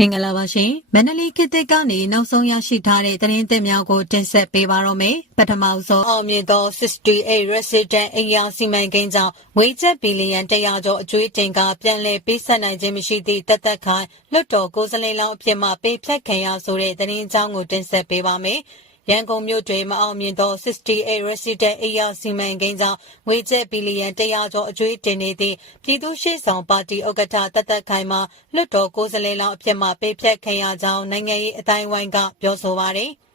မင်္ဂလာပါရှင်မန္တလေးခေတ်သစ်ကနေနောက်ဆုံးရရှိထားတဲ့သတင်းသစ်များကိုတင်ဆက်ပေးပါတော့မယ်ပထမဆုံးအောင်မြင်သော68 resident အိမ်ယာစီမံကိန်းကြောင့်ငွေကျပ်ဘီလီယံ100ကျော်အကျွေးတင်ကပြန်လည်ပေးဆက်နိုင်ခြင်းမရှိသည့်တက်သက်ခိုင်လွတ်တော်ကိုယ်စားလှယ်လောင်းအဖြစ်မှပေးဖြတ်ခံရဆိုတဲ့သတင်းအကြောင်းကိုတင်ဆက်ပေးပါမယ် ရန်ကုန်မြို့တွင်မအောင်မြင်သော68 resident အေယာစီမံကိန်းကြောင့်ငွေကျပ်ဘီလီယံ100ကျော်အကျွေးတင်နေသည့်ပြည်သူ့ရှေ့ဆောင်ပါတီဥက္ကဋ္ဌတသက်ခိုင်မှလွတ်တော်ကိုယ်စားလှယ်လောင်းအဖြစ်မှပေးဖြတ်ခံရကြောင်းနိုင်ငံရေးအတိုင်းဝိုင်းကပြောဆိုပါရယ်။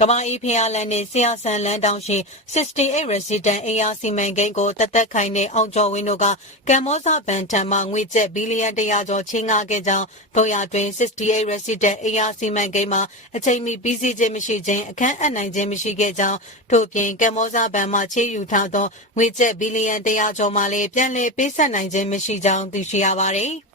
ကမာအီဖျားလန်နဲ့ဆရာဆန်လန်တောင်ရှိ68 resident အေယာစီမံကိန်းကိုတသက်ခိုင်တဲ့အောင်ကျော်ဝင်းတို့ကကမ္ဘောဇဘန်ထံမှငွေကျပ်ဘီလီယံ100ကျော်ချင်းငါခဲ့ကြောင်းတို့ရတွင်68 resident အေယာစီမံကိန်းမှာအချိန်မီပြီးစီးခြင်းမရှိခြင်းအခမ်းအပ်နိုင်ခြင်းမရှိခဲ့ကြောင်းထို့ပြင်ကမ္ဘောဇဘန်မှချေးယူထားသောငွေကျပ်ဘီလီယံ100ကျော်မှလည်းပြန်လည်ပေးဆက်နိုင်ခြင်းမရှိကြောင်းသိရှိရပါသည်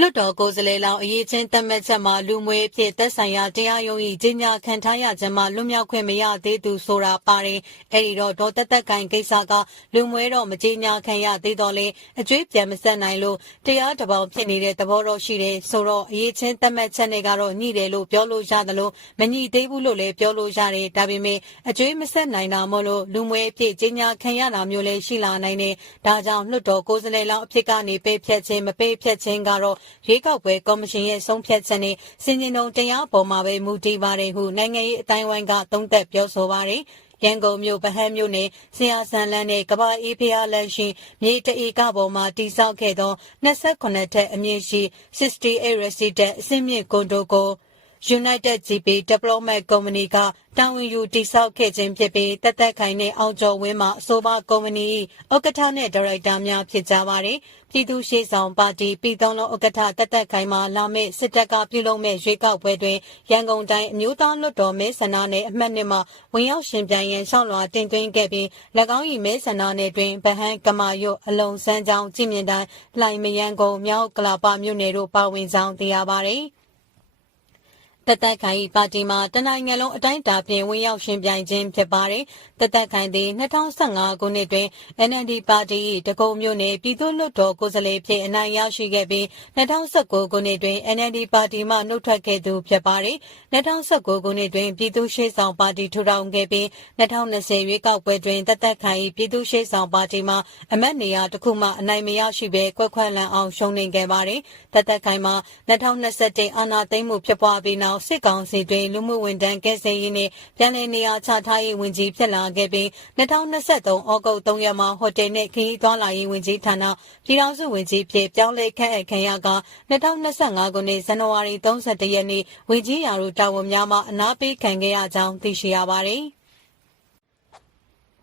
လွတ်တော်ကိုယ်စားလှယ်လောင်းအရေးချင်းတတ်မှတ်ချက်မှာလူမွေအဖြစ်သက်ဆိုင်ရာတရားရုံး၏ကြီးညာခံထားရခြင်းမှာလွတ်မြောက်ခွင့်မရသေးသူဆိုတာပါတယ်။အဲဒီတော့ဒေါ်တက်တက်ကိုင်ကိစ္စကလူမွေတော့မကြီးညာခံရသေးတော့လေအကျွေးပြန်မဆက်နိုင်လို့တရားတပေါင်းဖြစ်နေတဲ့သဘောတော့ရှိတယ်ဆိုတော့အရေးချင်းတတ်မှတ်ချက်တွေကတော့ညှိတယ်လို့ပြောလို့ရတယ်လို့မညှိသေးဘူးလို့လည်းပြောလို့ရတယ်ဒါပေမဲ့အကျွေးမဆက်နိုင်တာမို့လို့လူမွေအဖြစ်ကြီးညာခံရတာမျိုးလည်းရှိလာနိုင်တယ်။ဒါကြောင့်လွတ်တော်ကိုယ်စားလှယ်လောင်းအဖြစ်ကနေပေးဖြတ်ခြင်းမပေးဖြတ်ခြင်းကတော့ရွေးကောက်ပွဲကော်မရှင်ရဲ့ဆုံးဖြတ်ချက်နဲ့စင်ကျင်တုံတရားပေါ်မှာပဲမူတည်ပါတယ်ဟုနိုင်ငံရေးအတိုင်းဝိုင်းကသုံးသပ်ပြောဆိုပါတယ်ရန်ကုန်မြို့ဗဟန်းမြို့နယ်ဆရာဆန်လန်းနဲ့ကဘာအေးဖျားလန်းရှိမြေတအေကပေါ်မှာတိစောက်ခဲ့သော28ထက်အမြင့်ရှိ68 resident အစင်းမြင့်ကွန်ဒိုကို United GP Development Company ကတာဝန်ယူတိစောက်ခဲ့ခြင်းဖြစ်ပြီးတက်တက်ခိုင်နဲ့အောင်ကျော်ဝင်းမှအဆိုပါကုမ္ပဏီဥက္ကဋ္ဌနဲ့ဒါရိုက်တာများဖြစ်ကြပါတယ်။ပြည်သူ့ရှေ့ဆောင်ပါတီပြည်သုံးလုံးဥက္ကဋ္ဌတက်တက်ခိုင်မှလာမယ့်စစ်တပ်ကပြုလုပ်မဲ့ရွေးကောက်ပွဲတွင်ရန်ကုန်တိုင်းအမျိုးသားလွှတ်တော်မဲဆန္ဒနယ်အမှတ်နှစ်မှာဝင်ရောက်ရှင်ပြိုင်ရန်ရှောက်လွှာတင်သွင်းခဲ့ပြီး၎င်း၏မဲဆန္ဒနယ်တွင်ဗဟန်းကမာရွတ်အလုံစမ်းချောင်းကြည်မြင့်တိုင်းလှိုင်မယန်းကုန်းမြောက်ကလာပမြို့နယ်တို့ပါဝင်ကြောင်းသိရပါတယ်။ တသက်ခိုင်ပါတီမှာတနိုင်ငံလုံးအတိုင်းအတာဖြင့်ဝင်ရောက်ရှင်ပြိုင်ခြင်းဖြစ်ပါတယ်။တသက်ခိုင်သည်2015ခုနှစ်တွင် NLD ပါတီ၏တကုံမြို့နယ်ပြည်သူ့လွှတ်တော်ကိုယ်စားလှယ်ဖြစ်အနိုင်ရရှိခဲ့ပြီး2019ခုနှစ်တွင် NLD ပါတီမှနှုတ်ထွက်ခဲ့သူဖြစ်ပါတယ်။2019ခုနှစ်တွင်ပြည်သူ့ရှေ့ဆောင်ပါတီထူထောင်ခဲ့ပြီး2020ရွေးကောက်ပွဲတွင်တသက်ခိုင်၏ပြည်သူ့ရှေ့ဆောင်ပါတီမှအမတ်နေရာတစ်ခုမှအနိုင်မရရှိဘဲကွက်ခွက်လန်အောင်ရှုံးနိမ့်ခဲ့ပါတယ်။တသက်ခိုင်မှာ2021အာဏာသိမ်းမှုဖြစ်ပွားပြီးနောက်နောက်စစ်ကောင်စီတွင်လူမှုဝန်ထမ်းကယ်ဆယ်ရေးနှင့်ပြည်내နေရာချထားရေးဝန်ကြီးဖြစ်လာခဲ့ပြီး2023ဩဂုတ်3ရက်မှာဟိုတယ်နှင့်ခရီးသွားလာရေးဝန်ကြီးဌာနပြည်ထောင်စုဝန်ကြီးဖြစ်ပြောင်းလဲခန့်အပ်ခံရက2025ခုနှစ်ဇန်နဝါရီ31ရက်နေ့ဝန်ကြီးရာတို့တာဝန်များမှအနားပေးခံခဲ့ရကြောင်းသိရှိရပါသည်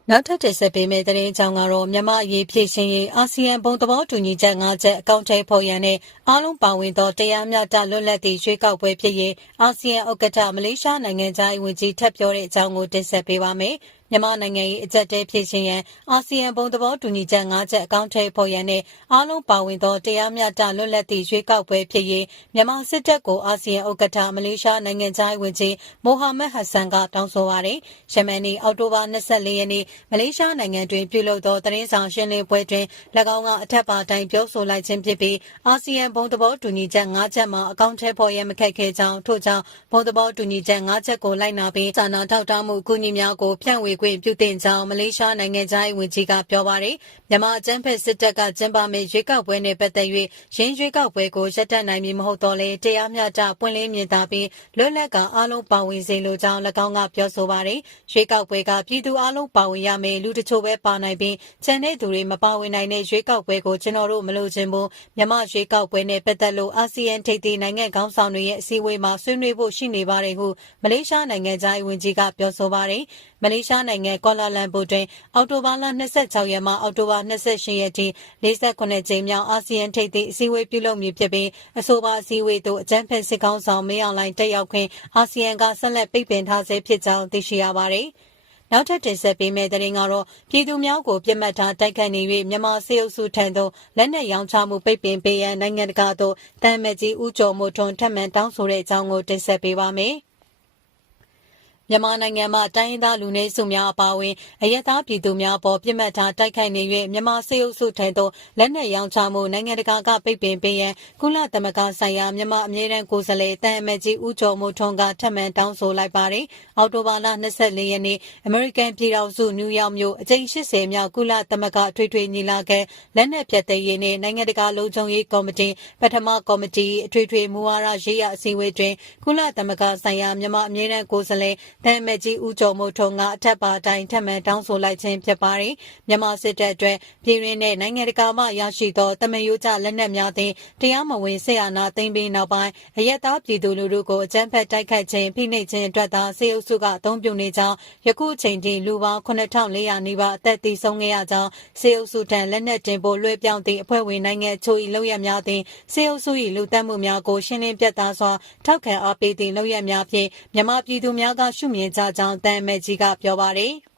နောက်ထပ်တင်ဆက်ပေးမယ့်သတင်းကြောင်းကတော့မြန်မာရေးဖြည့်ရှင်ရေးအာဆီယံဘုံသဘောတူညီချက်၅ချက်အကောင့်ထဲပေါ်ရန်နဲ့အားလုံးပါဝင်သောတရားမျှတလွတ်လပ်သည့်ရွေးကောက်ပွဲဖြစ်ရေးအာဆီယံဥက္ကဋ္ဌမလေးရှားနိုင်ငံသားအဝင်ကြီးထပ်ပြောတဲ့အကြောင်းကိုတင်ဆက်ပေးပါမယ်။ မြန်မာနိုင်ငံ၏အကြက်တဲဖြစ်ခြင်းရန် အာဆီယံဘုံသဘောတူညီချက် ၅ ချက်အကောင့်ထဲပေါ်ရန်နဲ့ အားလုံးပါဝင်သော တရားမျှတလွတ်လပ်သည့် ရွေးကောက်ပွဲဖြစ်ရေး မြန်မာစစ်တပ်ကို အာဆီယံဥက္ကဋ္ဌ မလေးရှားနိုင်ငံသားဝင်ကြီးမိုဟာမက်ဟဆန်ကတောင်းဆိုပါရယ် ယမန်နေ့ အောက်တိုဘာ24ရက်နေ့ မလေးရှားနိုင်ငံတွင် ပြုလုပ်သော သတင်းဆောင်ရှင်းလင်းပွဲတွင်၎င်းက အထက်ပါတိုင်း ပြောဆိုလိုက်ခြင်းဖြစ်ပြီး အာဆီယံဘုံသဘောတူညီချက် ၅ ချက်မှာ အကောင့်ထဲပေါ်ရန် မခက်ခဲကြောင်း ထို့ကြောင့် ဘုံသဘောတူညီချက် ၅ ချက်ကို လိုက်နာပြီး စာနာထောက်ထားမှု အကူအညီများကို ဖြန့်ဝေခွင့်ပြုသင့်ကြောင်း မလေးရှားနိုင်ငံသားရေးဝန်ကြီးက ပြောပါတယ်။မြန်မာအကြမ်းဖက်စစ်တပ်က ကျင်းပမယ့် ရွေးကောက်ပွဲနဲ့ ပတ်သက်၍ရင်းရွေးကောက်ပွဲကို ရပ်တန့်နိုင်မည် မဟုတ်တော့လေတရားမျှတ ပွင့်လင်းမြင်သာပြီး လွတ်လပ်ကအားလုံးပါဝင်စေလိုကြောင်း၎င်းက ပြောဆိုပါတယ်။ရွေးကောက်ပွဲက ပြည်သူအားလုံး ပါဝင်ရမယ် လူတချို့ပဲ ပါနိုင်ပြီး ကျန်တဲ့သူတွေ မပါဝင်နိုင်တဲ့ ရွေးကောက်ပွဲကို ကျွန်တော်တို့ မလိုချင်ဘူး။မြန်မာရွေးကောက်ပွဲနဲ့ ပတ်သက်လို့ အာဆီယံ ထိပ်သီးနိုင်ငံခေါင်းဆောင်တွေရဲ့ အစည်းအဝေးမှာ ဆွေးနွေးဖို့ ရှိနေပါတယ်ဟု မလေးရှားနိုင်ငံသားရေးဝန်ကြီးက ပြောဆိုပါတယ်။မလေးရှားနိုင်ငံကွာလာလမ်ပူတွင်အော်တိုဘာလ26ရက်မှအော်တိုဘာ28ရက်ထိ48ကြိမ်မြောက်အာဆီယံထိပ်သီးအစည်းအဝေးပြုလုပ်မည်ဖြစ်ပြီးအဆိုပါအစည်းအဝေးသို့အကြမ်းဖက်စစ်ကောင်ဆောင်မင်းအောင်လှိုင်တက်ရောက်ခွင့်အာဆီယံကဆက်လက်ပိတ်ပင်ထားဆဲဖြစ်ကြောင်းသိရှိရပါသည်နောက်ထပ်တင်ဆက်ပေးမယ့်သတင်းကတော့ပြည်သူများကိုပြစ်မှတ်ထားတိုက်ခတ်နေ၍မြန်မာစေအုပ်စုထံသို့လက်နက်ရောင်းချမှုပိတ်ပင်ပေးရန်နိုင်ငံတကာသို့တမ်းမကြီးဦးကျော်မိုးထွန်းထပ်မံတောင်းဆိုတဲ့အကြောင်းကိုတင်ဆက်ပေးပါမယ်။ မြန်မာနိုင်ငံမှာတိုင်းရင်းသားလူနည်းစုများအပါအဝင်အရက်သားပြည်သူများပေါ်ပြစ်မှတ်ထားတိုက်ခိုက်နေ၍မြန်မာစေအုပ်စုထံသို့လက်နက်ရောင်းချမှုနိုင်ငံတကာကပိတ်ပင်ပေးရန်ကုလသမဂ္ဂဆိုင်ရာမြန်မာအမြဲတမ်းကိုယ်စားလှယ်တန်အမတ်ကြီးဦးကျော်မိုးထွန်းကထပ်မံတောင်းဆိုလိုက်ပါတယ်။အောက်တိုဘာလ24ရက်နေ့အမေရိကန်ပြည်ထောင်စုနယူးယောက်မြို့အကြိမ်80မြောက်ကုလသမဂ္ဂထွေထွေညီလာခံလက်နက်ပြတ်သိမ်းရေးနဲ့နိုင်ငံတကာလုံခြုံရေးကော်မတီပထမကော်မတီအထွေထွေမူဝါဒရေးရအစည်းအဝေးတွင်ကုလသမဂ္ဂဆိုင်ရာမြန်မာအမြဲတမ်းကိုယ်စားလှယ်တန်အမတ်ကြီးဦးကျော်မိုးထွန်းကအထက်ပါတိုင်းထပ်မံတောင်းဆိုလိုက်ခြင်းဖြစ်ပါတယ်။မြန်မာစစ်တပ်အတွက်ပြည်ရင်းနဲ့နိုင်ငံတကာမှရရှိသောတမန်ရိုးကျလက်နက်များသည်တရားမဝင်ဆရာနာသိမ်းပြီးနောက်ပိုင်းအရက်သားပြည်သူလူထုကိုအကြမ်းဖက်တိုက်ခိုက်ခြင်းဖိနှိပ်ခြင်းအတွက်သာစေအုပ်စုကအုံပြုနေကြောင်းယခုအချိန်ထိလူပေါင်း9400နီးပါးအသက်သေဆုံးခဲ့ရကြောင်းစေအုပ်စုထံလက်နက်တင်ဖို့လွှဲပြောင်းသည့်အဖွဲ့ဝင်နိုင်ငံချို့၏လုပ်ရများသည့်စေအုပ်စု၏လူသက်မှုများကိုရှင်းလင်းပြသစွာထောက်ခံအားပေးသည့်လုပ်ရများဖြင့်မြန်မာပြည်သူများကရှုမြင်ကြကြောင်းတန်အမတ်ကြီးကပြောပါတယ်။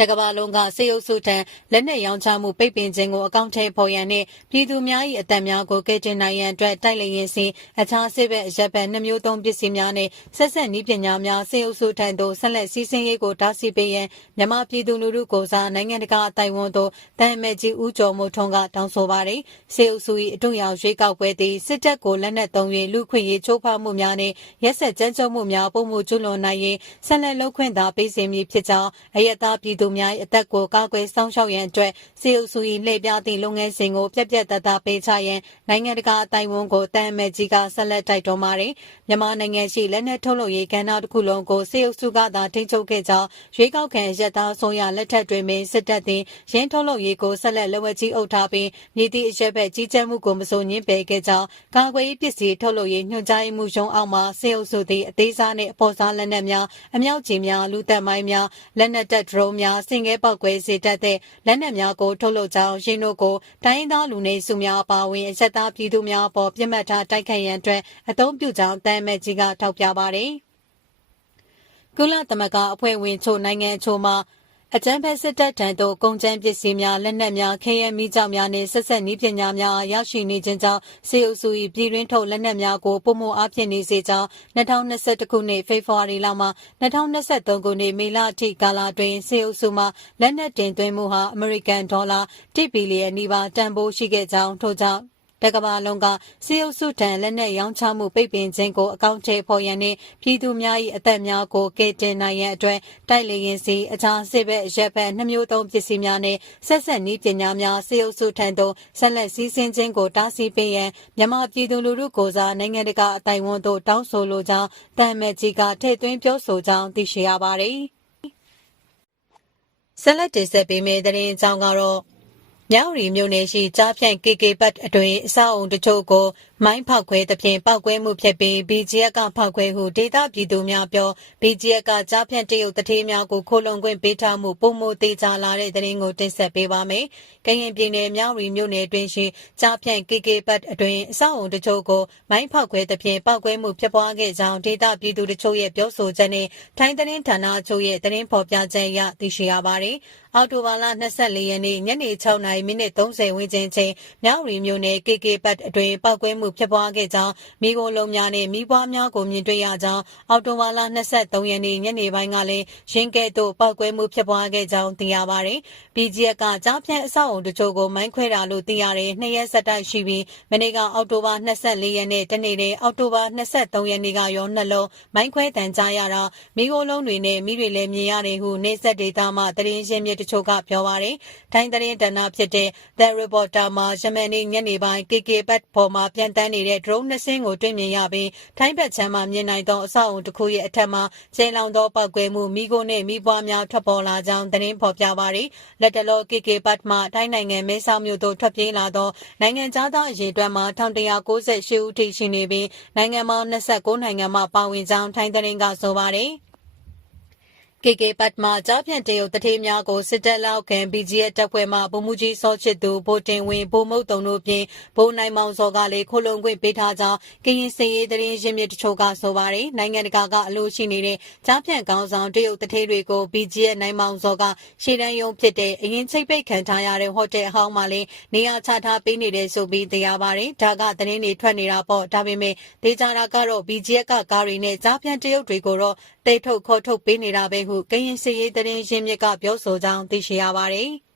တကဘာလုံးကစေအုပ်စုထံလက်နက်ရောင်းချမှုပိတ်ပင်ခြင်းကိုအကောင့်ထဲပေါ်ရန်နှင့်ပြည်သူများ၏အသက်များကိုကယ်တင်နိုင်ရန်အတွက်တိုက်လျင်စီအခြားစစ်ဘက်ရပ်ဘက်နှမျိုးသုံးပစ္စည်းများနှင့်ဆက်ဆက်နည်းပညာများစေအုပ်စုထံသို့ဆက်လက်စီးဆင်းရေးကိုတားဆီးပေးရန်မြန်မာပြည်သူလူထုကိုစားနိုင်ငံတကာအတိုင်းဝန်သို့တန်မဲ့ကြီးဦးကျော်မိုးထွန်းကတောင်းဆိုပါရယ်စေအုပ်စု၏အထွတ်ရောင်ရွေးကောက်ပွဲသည်စစ်တပ်ကိုလက်နက်သုံး၍လူခွင့်ရေးချိုးဖောက်မှုများနှင့်ရက်ဆက်ကြမ်းကြုတ်မှုများပုံမှုကျူးလွန်နိုင်ရင်ဆက်လက်လုပ်ခွင့်သာပေးစေမည်ဖြစ်ကြောင်းအယက်သားပြည်သူများအသက်ကိုကာကွယ်စောင့်ရှောက်ရန်အတွက်စေအုပ်စု၏လှည့်ပြသည့်လုပ်ငန်းစဉ်ကိုပြက်ပြက်တသားပေးချရန်နိုင်ငံတကာအတိုင်းဝန်ကိုတန်အမတ်ကြီးကဆက်လက်တိုက်တွန်းပါတယ်။မြန်မာနိုင်ငံရှိလက်နက်ထုတ်လုပ်ရေးကဏ္ဍတစ်ခုလုံးကိုစေအုပ်စုကသာထိန်းချုပ်ခဲ့ကြောင်းရွေးကောက်ခံရက်သားဆိုရလက်ထက်တွင်ပင်စစ်တပ်သည်ရင်းထုတ်လုပ်ရေးကိုဆက်လက်လက်ဝက်ကြီးအုပ်ထားပြီးမြေတီအရက်ဘက်ကြီးကြပ်မှုကိုမစိုးညှင်းပယ်ခဲ့ကြောင်းကာကွယ်ရေးပစ္စည်းထုတ်လုပ်ရေးညွှန်ကြားမှုရုံးအောက်မှစေအုပ်စုသည်အသေးစားနှင့်အပေါ်စားလက်နက်များအမြောက်ကြီးများလူသက်မိုင်းများလက်နက်တပ်ဒရုန်းများစင်ကဲပောက်ကွဲစေတတ်တဲ့လက်နက်များကိုထုတ်လုပ်ကြောင်းရင်းတို့ကိုတိုင်းသားလူနေစုများအပါအဝင်အရက်သားပြည်သူများအပေါ်ပြစ်မှတ်ထားတိုက်ခိုက်ရန်အတွက်အသုံးပြုကြောင်းတမ်းမဲ့ကြီးကထောက်ပြပါတယ်။ကုလသမဂ္ဂအဖွဲ့ဝင်ချို့နိုင်ငံချို့မှာ အကြမ်းဖက်စစ်တပ်ထံသို့ကုန်ကျန်းပစ္စည်းများလက်နက်များခဲယမ်းမိကြောင်များနှင့်ဆက်ဆက်နည်းပညာများရရှိနေခြင်းကြောင့်စေအုပ်စု၏ပြည်တွင်းထုတ်လက်နက်များကိုပုံမအားဖြင့်နေစေကြောင်း2021ခုနှစ်ဖေဖော်ဝါရီလမှ2023ခုနှစ်မေလအထိကာလတွင်စေအုပ်စုမှလက်နက်တင်သွင်းမှုဟာအမေရိကန်ဒေါ်လာ1ဘီလီယံနီးပါးတန်ဖိုးရှိခဲ့ကြောင်းထို့ကြောင့် တကဘာလုံးကစီအုပ်စုထံလက်နက်ရောင်းချမှုပိတ်ပင်ခြင်းကိုအကောင့်ထဲပေါ်ရန်နှင့်ပြည်သူများ၏အသက်များကိုကယ်တင်နိုင်ရန်အတွက်တိုက်လေရင်စီအခြားစစ်ဘက်ရက်ဘက်နှမျိုးသုံးပစ္စည်းများနှင့်ဆက်ဆက်နည်းပညာများစီအုပ်စုထံသို့ဆက်လက်စည်းစိမ်ခြင်းကိုတားဆီးပေးရန်မြန်မာပြည်သူလူထုကိုစားနိုင်ငံတကာအတိုင်းဝန်သို့တောင်းဆိုလိုကြောင်းတမ်မက်ကြီးကထည့်သွင်းပြောဆိုကြောင်းသိရှိရပါသည်ဆက်လက်တင်ဆက်ပေးမယ့်သတင်းအကြောင်းကတော့ မြောက်ရီမြို့နယ်ရှိကြားဖြန့် KK ဘတ်အတွင်အဆောက်အုံတချို့ကို မိုင်းဖောက်ခွဲသဖြင့်ပောက်ကွဲမှုဖြစ်ပြီး BGF ကဖောက်ခွဲဟုဒေသပြည်သူများပြော BGF ကကြားဖြန့်တရုတ်တထေးများကိုခိုလုံခွင့်ပေးထားမှုပုံမသေးချလာတဲ့သတင်းကိုတင်ဆက်ပေးပါမယ်။ကရင်ပြည်နယ်မြောက်ရီမြို့နယ်တွင်ရှိကြားဖြန့် KK ဘတ်အတွင်အဆောက်အုံတချို့ကိုမိုင်းဖောက်ခွဲသဖြင့်ပောက်ကွဲမှုဖြစ်ပွားခဲ့ကြောင်းဒေသပြည်သူတချို့ရဲ့ပြောဆိုချက်နဲ့ထိုင်းသတင်းဌာနချို့ရဲ့သတင်းဖော်ပြချက်အရသိရှိရပါတယ်။အော်တိုဘာလ24ရက်နေ့ညနေ6:00နာရီမိနစ်30ဝန်းကျင်ချိန်မြောက်ရီမြို့နယ် KK ဘတ်အတွင်ပောက်ကွဲမှုဖြစ်ပွားခဲ့ကြောင်းမိခိုလုံးများနဲ့မိဘွားများကိုမြင်တွေ့ရကြောင်းအော်တိုဝါလာ23ရက်နေ့ညနေပိုင်းကလည်းရင်းကဲ့သို့ပောက်ကွဲမှုဖြစ်ပွားခဲ့ကြောင်းသိရပါတယ်။ BGF ကကြားဖြန့်အဆောက်အုံတချို့ကိုမိုင်းခွဲတာလို့သိရတယ်။နှစ်ရက်ဆက်တိုက်ရှိပြီးမနေ့ကအော်တိုဘာ24ရက်နေ့တနေ့တည်းအော်တိုဘာ23ရက်နေ့ကရောနှလုံးမိုင်းခွဲတန်ကြားရတာမိခိုလုံးတွေနဲ့မိတွေလည်းမြင်ရတယ်ဟုနေဆက်ဒေတာမှတရင်ရှင်းမြစ်တချို့ကပြောပါတယ်။ထိုင်းတရင်တနာဖြစ်တဲ့ The Reporter မှာယမန်နေ့ညနေပိုင်း KK ဘတ်ပေါ်မှာပြန်တန်းနေတဲ့ drone နှစ်စင်းကို တွေ့မြင်ရပြီး ထိုင်းဘက်ခြမ်းမှာ မြင်နိုင်သော အဆောက်အုံတစ်ခုရဲ့ အထက်မှာ ကျင်းလောင်သော ပောက်ကွဲမှုမိခိုးနှင့်မိပွားများ ထွက်ပေါ်လာကြောင်း သတင်းဖော်ပြပါသည်လက်တလော KK ဘတ်မှ ထိုင်းနိုင်ငံ မဲဆောက်မြို့သို့ ထွက်ပြေးလာသော နိုင်ငံသား အရေးအတွက်မှာ1198ဦးထိ ရှိနေပြီး နိုင်ငံပေါင်း29နိုင်ငံမှ ပါဝင်ကြောင်း ထိုင်းသတင်းက ဆိုပါတယ် KK ပတ်မှာကြားဖြန့်တရုတ်တထေးများကိုစစ်တပ်လောက်ခံ BGF တပ်ဖွဲ့မှဗိုလ်မှူးကြီးစောချစ်သူဗိုလ်တင်ဝင်ဗိုလ်မုတ်တုံတို့ပြင်ဗိုလ်နိုင်မောင်စောကလည်းခိုလုံခွင့်ပေးထားကြောင်းကရင်စင်ရေးတရင်ရင်းမြစ်တချို့ကဆိုပါတယ်နိုင်ငံတကာကအလို့ရှိနေတဲ့ကြားဖြန့်ကောင်းဆောင်တရုတ်တထေးတွေကို BGF နိုင်မောင်စောကရှေ့တန်းယုံဖြစ်တဲ့အရင်ချိတ်ပိတ်ခံထားရတဲ့ဟိုတယ်အဟောင်းမှာလည်းနေရာချထားပေးနေတယ်ဆိုပြီးသိရပါတယ်ဒါကသတင်းတွေထွက်နေတာပေါ့ဒါပေမဲ့ဒေကြတာကတော့ BGF ကကားတွေနဲ့ကြားဖြန့်တရုတ်တွေကိုတော့တိတ်ထုတ်ခေါ်ထုတ်ပေးနေတာပဲဟုကရင်စစ်ရေးသတင်းရင်းမြစ်ကပြောဆိုကြောင်းသိရှိရပါတယ်။